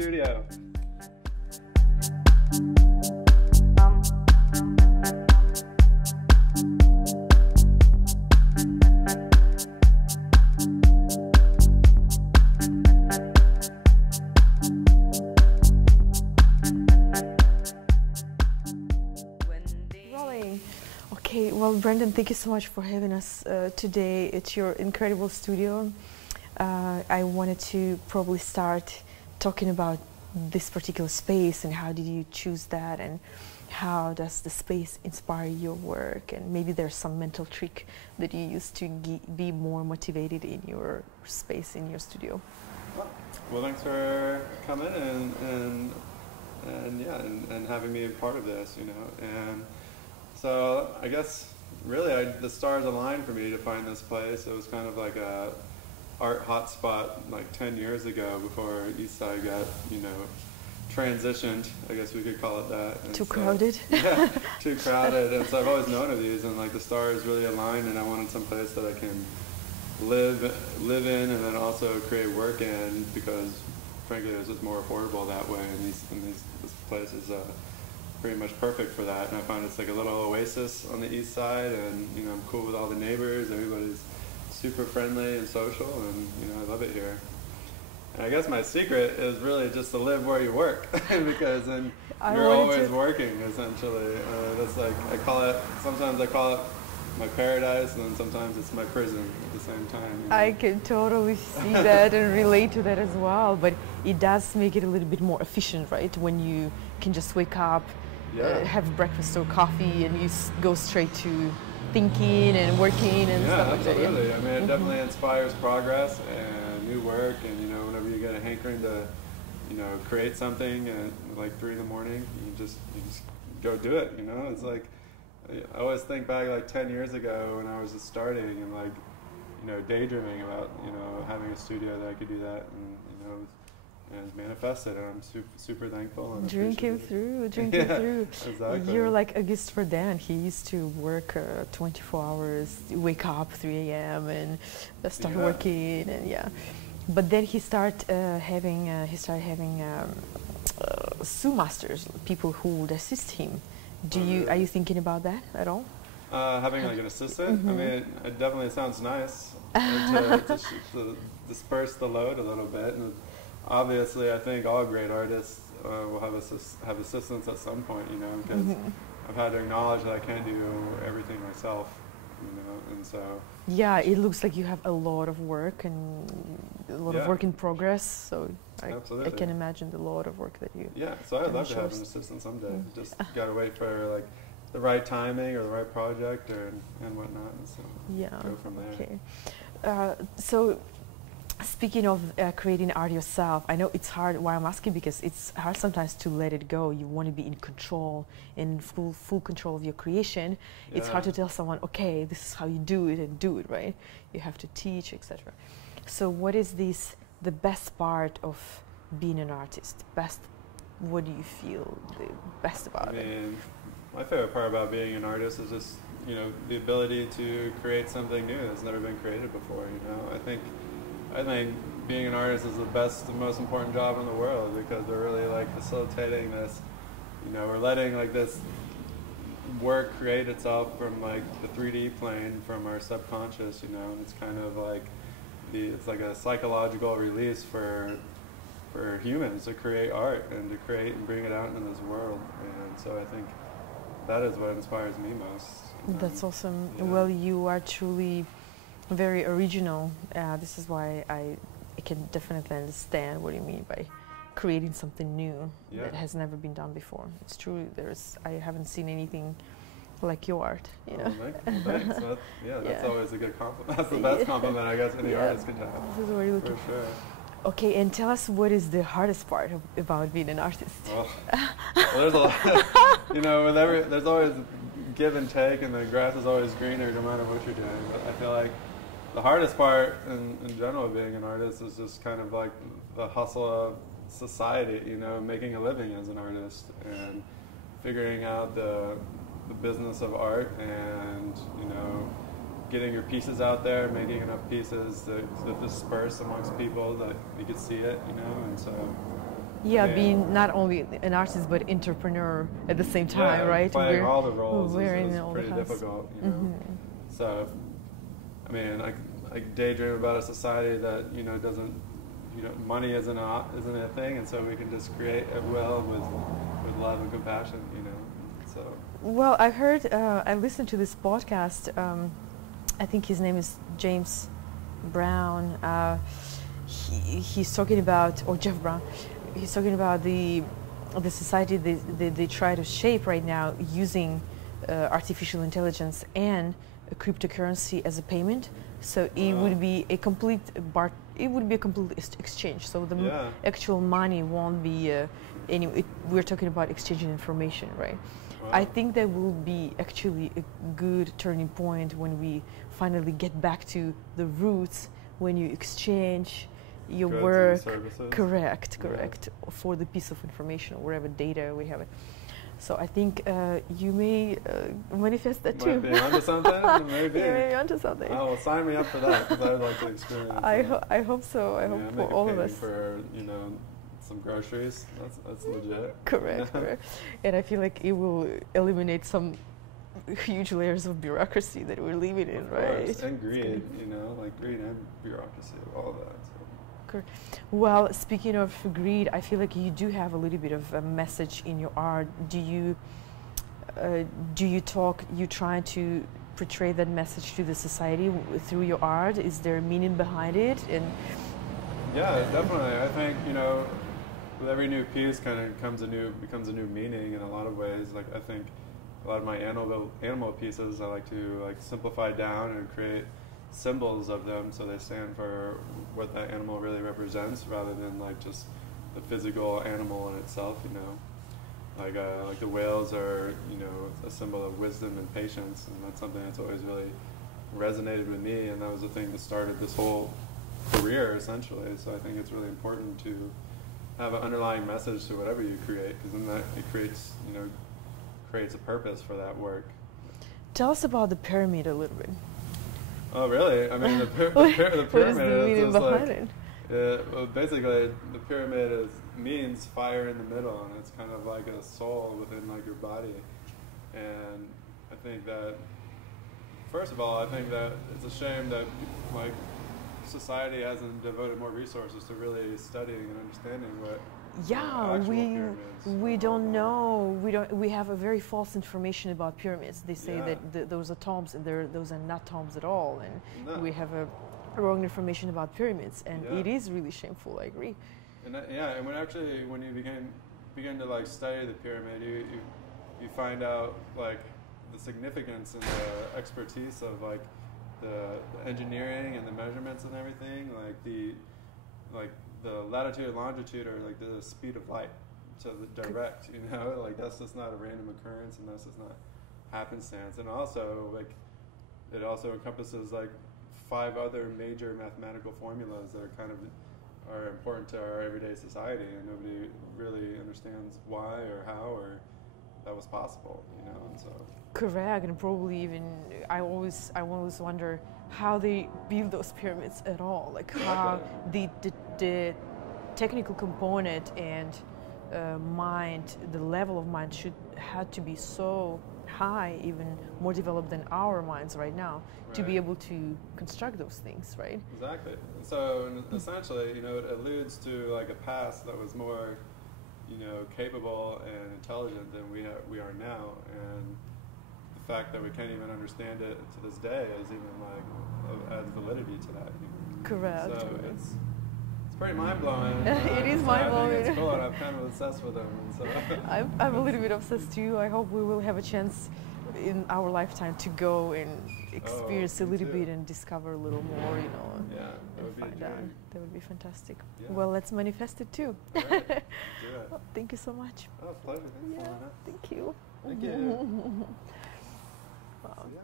studio. Okay, well, Brendan, thank you so much for having us today at your incredible studio. I wanted to probably start talking about this particular space and how did you choose that and how does the space inspire your work, and maybe there's some mental trick that you use to be more motivated in your space, in your studio. Well, thanks for coming and having me a part of this, you know. And so I guess really the stars aligned for me to find this place. It was kind of like a art hotspot like 10 years ago before Eastside got, you know, transitioned, I guess we could call it that. And too crowded? Yeah, too crowded. And so I've always known of these, and like the stars really aligned, and I wanted some place that I can live in and then also create work in, because frankly it was just more affordable that way, and this place is pretty much perfect for that. And I found it's like a little oasis on the east side, and you know, I'm cool with all the neighbors, everybody's super friendly and social, and you know, I love it here. And I guess my secret is really just to live where you work, because then you're always working, essentially. That's like, sometimes I call it my paradise, and then sometimes it's my prison at the same time. You know? I can totally see that and relate to that as well, but it does make it a little bit more efficient, right? When you can just wake up, have breakfast or coffee, and you go straight to thinking and working and stuff like that. Yeah, absolutely. I mean, it definitely inspires progress and new work, and you know, whenever you get a hankering to, you know, create something at like 3 in the morning, you just go do it. You know, it's like, I always think back like 10 years ago when I was just starting and like, you know, daydreaming about, you know, having a studio that I could do that, and you know, and it's manifested, and I'm super thankful. And dream came through. Exactly. You're like Auguste Rodin. He used to work 24 hours, wake up 3 a.m. and start working, and But then he started having Sue masters, people who would assist him. Are you thinking about that at all? Having like an assistant? I mean, it definitely sounds nice to disperse the load a little bit. And obviously, I think all great artists will have assistants at some point, you know, because I've had to acknowledge that I can't do everything myself, you know, and so. Yeah, it looks like you have a lot of work and a lot of work in progress, so I can imagine the load of work that you. Yeah, so I'd love to have an assistant someday. Just gotta wait for like the right timing or the right project and whatnot, and so go from there. Okay. So speaking of creating art yourself, I know it's hard. Why I'm asking, because it's hard sometimes to let it go. You want to be in control, in full control of your creation. It's hard to tell someone, okay, this is how you do it, and do it, right? You have to teach, etc. So what is the best part of being an artist? What do you feel the best about it? My favorite part about being an artist is just, you know, the ability to create something new that's never been created before. You know, I think being an artist is the best and most important job in the world, because we're really like facilitating this, you know, we're letting like this work create itself from like the 3D plane, from our subconscious, you know. It's kind of like it's like a psychological release for humans to create art and to create and bring it out into this world. And so I think that is what inspires me most. That's awesome. Yeah. Well, you are truly very original. This is why I can definitely understand what you mean by creating something new that has never been done before. It's true. I haven't seen anything like your art. You know? Thanks. That's always a good compliment. That's the best compliment I guess any artist can have. This is what you're looking for. Sure. Okay, and tell us, what is the hardest part about being an artist? Well, there's a lot. You know, there's always give and take, and the grass is always greener no matter what you're doing. But I feel like the hardest part in general of being an artist is just kind of like the hustle of society, you know, making a living as an artist and figuring out the business of art, and, you know, getting your pieces out there, making enough pieces to disperse amongst people that you could see it, you know. And so Yeah, I mean, being not only an artist but entrepreneur at the same time, right? Playing all the roles is all pretty the hats. difficult, you know. So, I mean, I daydream about a society that, you know, doesn't, you know, money isn't a thing, and so we can just create at will with love and compassion, you know. So. Well, I heard, I listened to this podcast. I think his name is James Brown. He's talking about, or Jeff Brown. He's talking about the society they try to shape right now using artificial intelligence and a cryptocurrency as a payment. So it would be a complete exchange. So the actual money won't be we're talking about exchanging information, right? Wow. I think that will be actually a good turning point when we finally get back to the roots, when you exchange your work, correct, for the piece of information or whatever data we have. So I think you may manifest that too. Might be onto something, maybe. You may be onto something. Oh, well, sign me up for that, because I would like to experience I hope so. I hope for all of us. For, you know, some groceries. That's legit. Correct. And I feel like it will eliminate some huge layers of bureaucracy that we're living in, right? And greed, you know, like greed and bureaucracy, all of that. So. Well, speaking of greed, I feel like you do have a little bit of a message in your art. Do you try to portray that message to the society through your art? Is there a meaning behind it? And yeah, definitely. I think, you know, with every new piece kind of becomes a new meaning in a lot of ways. Like, I think a lot of my animal pieces, I like to simplify down and create symbols of them, so they stand for what that animal really represents, rather than just the physical animal in itself. You know, like the whales are, you know, a symbol of wisdom and patience, and that's something that's always really resonated with me, and that was the thing that started this whole career, essentially. So I think it's really important to have an underlying message to whatever you create, because then that it creates a purpose for that work. Tell us about the pyramid a little bit. Oh, really? I mean, the pyramid what is the meaning behind it? Well, basically, the pyramid means fire in the middle, and it's kind of like a soul within your body. And I think that, first of all, I think that it's a shame that society hasn't devoted more resources to really studying and understanding what. Yeah, we don't know. We have a very false information about pyramids. They say that those are tombs, and those are not tombs at all, and we have a wrong information about pyramids, and it is really shameful. I agree. And and when you begin to study the pyramid, you find out the significance and the expertise of the engineering and the measurements and everything, the latitude and longitude are the speed of light, so the direct, you know, that's just not a random occurrence, and that's just not happenstance. And also it also encompasses 5 other major mathematical formulas that are important to our everyday society, and nobody really understands why or how or that was possible, you know. And so correct, and probably even I always wonder how they build those pyramids at all, how the technical component and mind, the level of mind had to be so high, even more developed than our minds right now, to be able to construct those things, right? Exactly. So essentially, you know, it alludes to a past that was more, you know, capable and intelligent than we are now, and the fact that we can't even understand it to this day is even adds validity to that. You know? Correct. So it's pretty mind-blowing. It is mind-blowing. I think it's cool, and I'm kind of obsessed with them. So. I'm a little bit obsessed too. I hope we will have a chance in our lifetime to go and experience a little bit and discover a little more, you know. Yeah, that would be a dream. That would be fantastic. Yeah. Well, let's manifest it too. All right. Do it. Well, thank you so much. Oh, pleasure. Thanks, Lana. Thank you. Thank you. Wow. So,